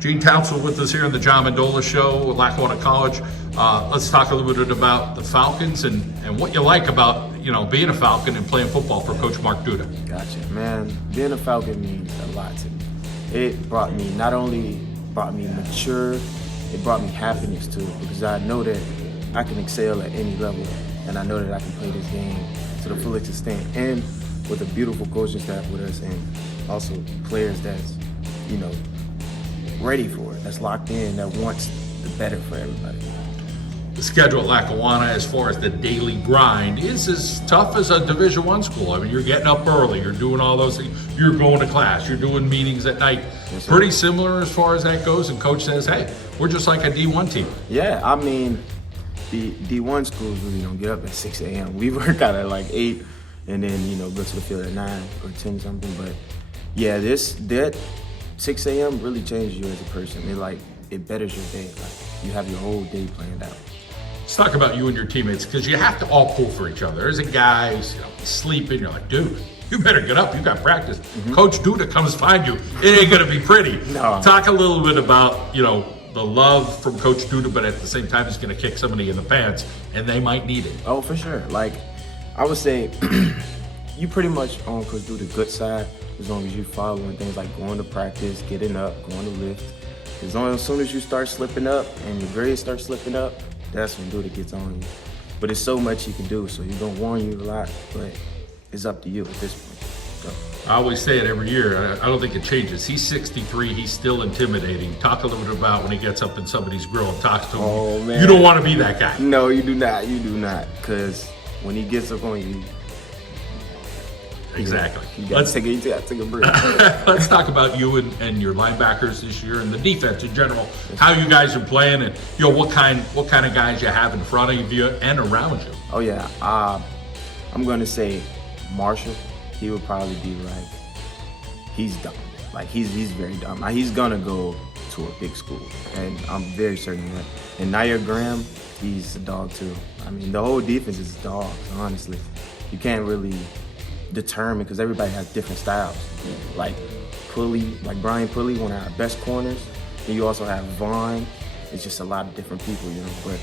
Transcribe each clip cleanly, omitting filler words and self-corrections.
Gene Townsel with us here on the John Mendola Show at Lackawanna College. Let's talk a little bit about the Falcons and what you like about, being a Falcon and playing football for Coach Mark Duda. Gotcha, man. Being a Falcon means a lot to me. It not only brought me mature, it brought me happiness too, because I know that I can excel at any level, and I know that I can play this game to the fullest extent, and with a beautiful coaching staff with us, and also players that's, ready for it, that's locked in, that wants the better for everybody. The schedule at Lackawanna, as far as the daily grind, is as tough as a Division I school. I mean, you're getting up early, you're doing all those things, you're going to class, you're doing meetings at night. Yes, pretty similar as far as that goes, and Coach says, hey, we're just like a D1 team. Yeah, I mean, the D1 schools really don't get up at 6 a.m. We work out at like 8 and then, go to the field at 9 or 10 something. But yeah, that 6 a.m. really changes you as a person. It betters your day. Like, you have your whole day planned out. Let's talk about you and your teammates, because you have to all pull for each other. There's a guy who's sleeping, you're like, dude, you better get up, you got practice. Mm-hmm. Coach Duda comes find you. It ain't gonna be pretty. No. Talk a little bit about, the love from Coach Duda, but at the same time, he's gonna kick somebody in the pants, and they might need it. Oh, for sure. Like, I would say, you pretty much on Coach Duda's good side, as long as you following things like going to practice, getting up, going to lift. As soon as you start slipping up and your grades start slipping up, that's when Duda gets on you. But there's so much he can do, so he's gonna warn you a lot, but it's up to you at this point. So. I always say it every year, I don't think it changes. He's 63, he's still intimidating. Talk a little bit about when he gets up in somebody's grill and talks to him. Oh, man. You don't want to be that guy. No, you do not, because when he gets up on you, exactly. You gotta take a break. Let's talk about you and your linebackers this year and the defense in general. How you guys are playing, and what kind of guys you have in front of you and around you. Oh yeah, I'm gonna say Marshall. He would probably be he's dumb. Like he's very dumb. He's gonna go to a big school, and I'm very certain of that. And Nair Graham, he's a dog too. I mean, the whole defense is dogs. Honestly, you can't really determine because everybody has different styles. Like Brian Pulley, one of our best corners. And you also have Vaughn. It's just a lot of different people, But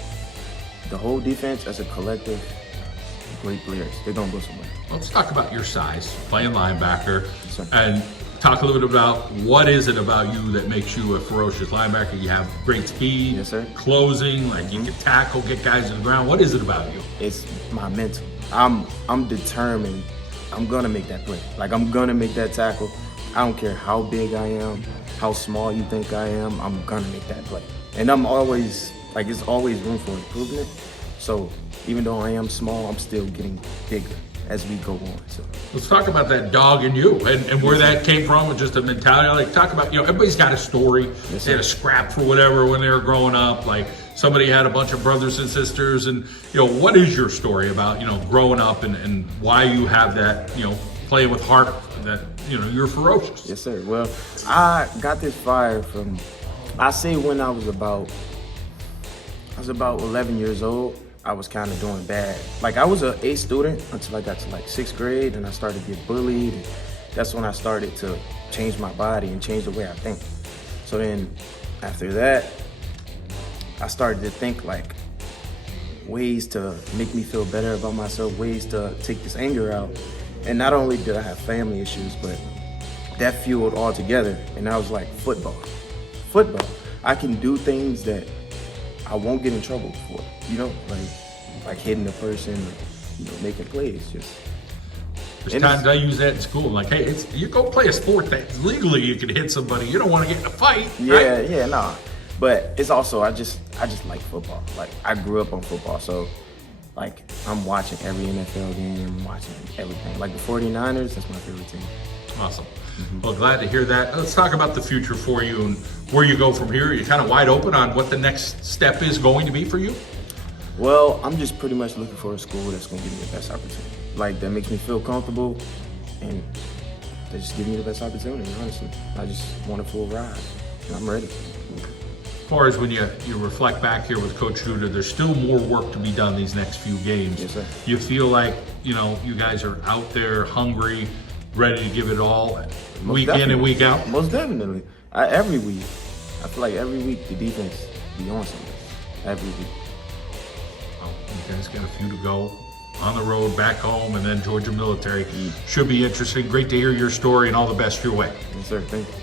the whole defense as a collective, great players. They're gonna go somewhere. Let's talk about your size, playing linebacker, Yes, and talk a little bit about what is it about you that makes you a ferocious linebacker. You have great speed, Yes, sir. closing, you can tackle, get guys to the ground. What is it about you? It's my mental. I'm determined. I'm gonna make that play. I'm gonna make that tackle. I don't care how big I am, how small you think I am, I'm gonna make that play. And I'm always, it's always room for improvement. So even though I am small, I'm still getting bigger as we go on. So let's talk about that dog in you and where that came from, with just a mentality. Talk about, everybody's got a story. Yes, they had a scrap for whatever when they were growing up. Somebody had a bunch of brothers and sisters, and what is your story about growing up and why you have that playing with heart, that you're ferocious? Yes, sir. Well, I got this fire from, I say when I was about 11 years old. I was kind of doing bad. I was an A student until I got to 6th grade, and I started to get bullied. And that's when I started to change my body and change the way I think. So then after that, I started to think ways to make me feel better about myself, ways to take this anger out. And not only did I have family issues, but that fueled all together. And I was football. I can do things that I won't get in trouble for, like hitting a person, making plays. There's times I use that in school. Hey, you go play a sport that legally you can hit somebody. You don't want to get in a fight. Yeah, right? yeah, nah. But it's also I just like football. I grew up on football, so I'm watching every NFL game, watching everything. The 49ers, that's my favorite team. Awesome. Well, glad to hear that. Let's talk about the future for you and where you go from here. You're kind of wide open on what the next step is going to be for you? Well, I'm just pretty much looking for a school that's going to give me the best opportunity. That makes me feel comfortable, and they just give me the best opportunity, honestly. I just want a full ride, and I'm ready. As far as when you reflect back here with Coach Duda, there's still more work to be done these next few games. Yes, sir. You feel like, you guys are out there hungry, ready to give it all week in and week out? Most definitely. Every week. I feel like every week the defense be on something. Every week. Well, you guys got a few to go on the road, back home, and then Georgia Military. Should be interesting. Great to hear your story, and all the best your way. Yes, sir. Thank you.